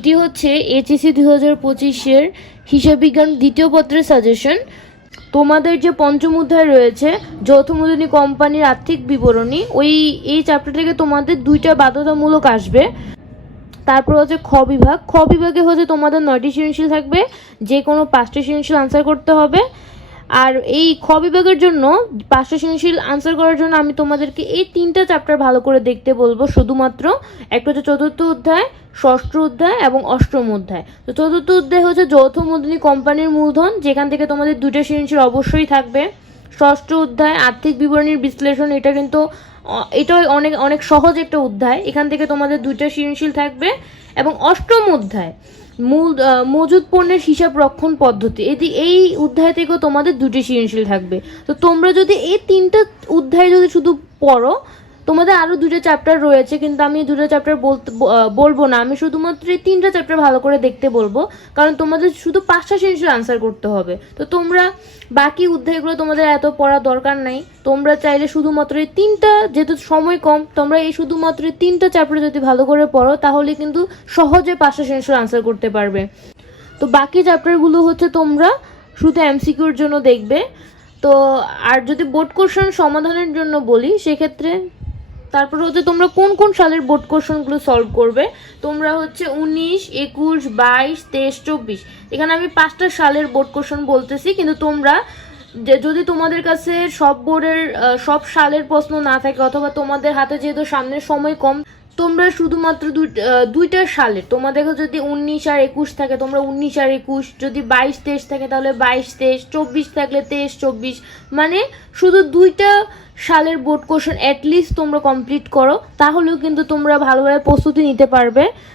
এটি হচ্ছে এইচএসসি 2025-এর হিসাব বিজ্ঞান দ্বিতীয় পত্রের সাজেশন। তোমাদের যে পঞ্চম অধ্যায় রয়েছে যৌথ মূলধনী কোম্পানির আর্থিক বিবরণী, এই চ্যাপ্টার থেকে তোমাদের 2টা বাধ্যতামূলক আসবে। তারপর হচ্ছে খ বিভাগ। খ বিভাগে হচ্ছে তোমাদের 9টি সৃজনশীল থাকবে, যে কোনো 5টি সৃজনশীল আনসার করতে হবে। আর এই খ বিভাগের জন্য 5টা সৃজনশীল আনসার করার জন্য আমি তোমাদেরকে এই 3টা চ্যাপ্টার ভালো করে দেখতে বলবো শুধুমাত্র। একটা হচ্ছে চতুর্থ অধ্যায়, ষষ্ঠ অধ্যায় এবং অষ্টম অধ্যায়। তো চতুর্থ অধ্যায় হচ্ছে যৌথ মূলধনী কোম্পানির মূলধন, যেখান থেকে তোমাদের 2টা সৃজনশীল অবশ্যই থাকবে। ষষ্ঠ অধ্যায় আর্থিক বিবরণীর বিশ্লেষণ, এটা কিন্তু এটা অনেক অনেক সহজ একটা অধ্যায়, এখান থেকে তোমাদের 2টা সৃজনশীল থাকবে। এবং অষ্টম অধ্যায় মজুদ পণ্যের হিসাব রক্ষণ পদ্ধতি, এই অধ্যায় থেকেও তোমাদের 2টি সৃজনশীল থাকবে। তো তোমরা যদি এই 3টা অধ্যায় যদি শুধু পড়ো, তোমাদের আরও 2টা চ্যাপ্টার রয়েছে, কিন্তু আমি 2টা চ্যাপ্টার বলবো না, আমি শুধুমাত্র এই 3টা চ্যাপ্টার ভালো করে দেখতে বলবো, কারণ তোমাদের শুধু 5টা সৃজনশীল আনসার করতে হবে। তো তোমরা বাকি অধ্যায়গুলো তোমাদের এত পড়ার দরকার নাই, তোমরা চাইলে শুধুমাত্র এই 3টা, যেহেতু সময় কম, তোমরা এই শুধুমাত্র এই 3টা চ্যাপ্টার যদি ভালো করে পড়ো তাহলে কিন্তু সহজে 5টা সৃজনশীল আনসার করতে পারবে। তো বাকি চ্যাপ্টারগুলো হচ্ছে তোমরা শুধু এমসিকিউর জন্য দেখবে। তো আর যদি বোর্ড কোশ্চেন সমাধানের জন্য বলি, সেক্ষেত্রে তারপর হচ্ছে তোমরা কোন কোন সালের বোর্ড কোশ্চেনগুলো সলভ করবে। তোমরা হচ্ছে 19, 21, 22, 23, 24, এখানে আমি 5টা সালের বোর্ড কোশ্চেন বলতেছি, কিন্তু তোমরা যদি তোমাদের কাছে সব বোর্ডের সব সালের প্রশ্ন না থাকে, অথবা তোমাদের হাতে যেহেতু সামনের সময় কম, তোমরা শুধুমাত্র 2টা সালের, তোমাদের যদি 19 আর 21 থাকে তোমরা 19 আর 21, যদি 22, 23 থাকে তাহলে 22, 23, 24 থাকলে 23, 24, মানে শুধু 2টা সালের বোর্ড কোশ্চেন অ্যাটলিস্ট তোমরা কমপ্লিট করো, তাহলেও কিন্তু তোমরা ভালোভাবে প্রস্তুতি নিতে পারবে।